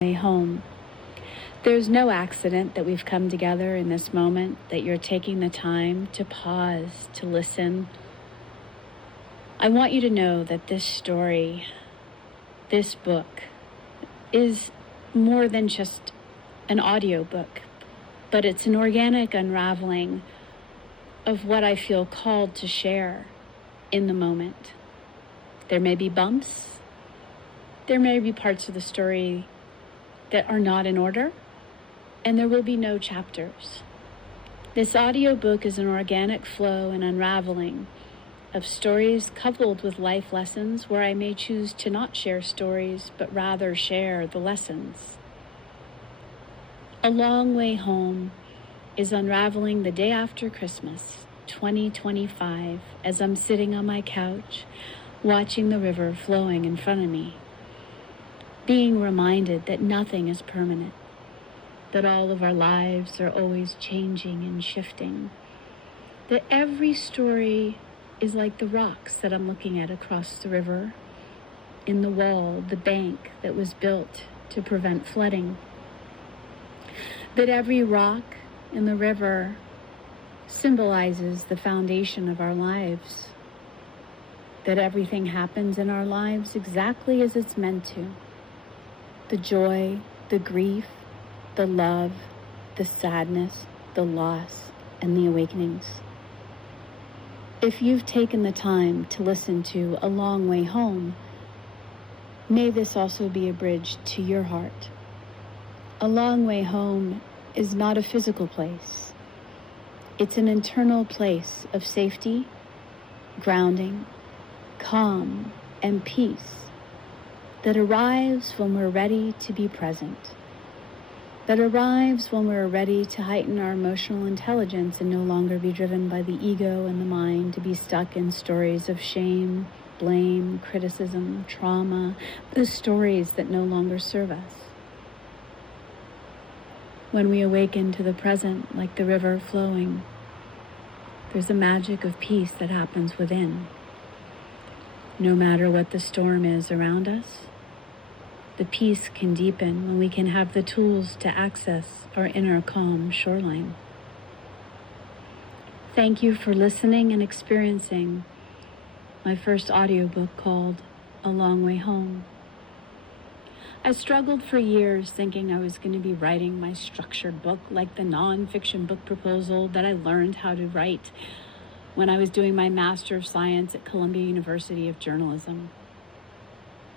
Way home. There's no accident that we've come together in this moment, that you're taking the time to pause, to listen. I want you to know that this story, this book, is more than just an audiobook, but it's an organic unraveling of what I feel called to share in the moment. There may be bumps, there may be parts of the story that are not in order, and there will be no chapters. This audiobook is an organic flow and unraveling of stories coupled with life lessons where I may choose to not share stories, but rather share the lessons. A Long Way Home is unraveling the day after Christmas, 2025, as I'm sitting on my couch, watching the river flowing in front of me, being reminded that nothing is permanent, that all of our lives are always changing and shifting, that every story is like the rocks that I'm looking at across the river, in the wall, the bank that was built to prevent flooding, that every rock in the river symbolizes the foundation of our lives, that everything happens in our lives exactly as it's meant to. The joy, the grief, the love, the sadness, the loss, and the awakenings. If you've taken the time to listen to A Long Way Home, may this also be a bridge to your heart. A long way home is not a physical place. It's an internal place of safety, grounding, calm, and peace that arrives when we're ready to be present, that arrives when we're ready to heighten our emotional intelligence and no longer be driven by the ego and the mind to be stuck in stories of shame, blame, criticism, trauma, the stories that no longer serve us. When we awaken to the present like the river flowing, there's a magic of peace that happens within. No matter what the storm is around us, the peace can deepen when we can have the tools to access our inner calm shoreline. Thank you for listening and experiencing my first audiobook called A Long Way Home. I struggled for years thinking I was going to be writing my structured book like the nonfiction book proposal that I learned how to write when I was doing my Master of Science at Columbia University of Journalism.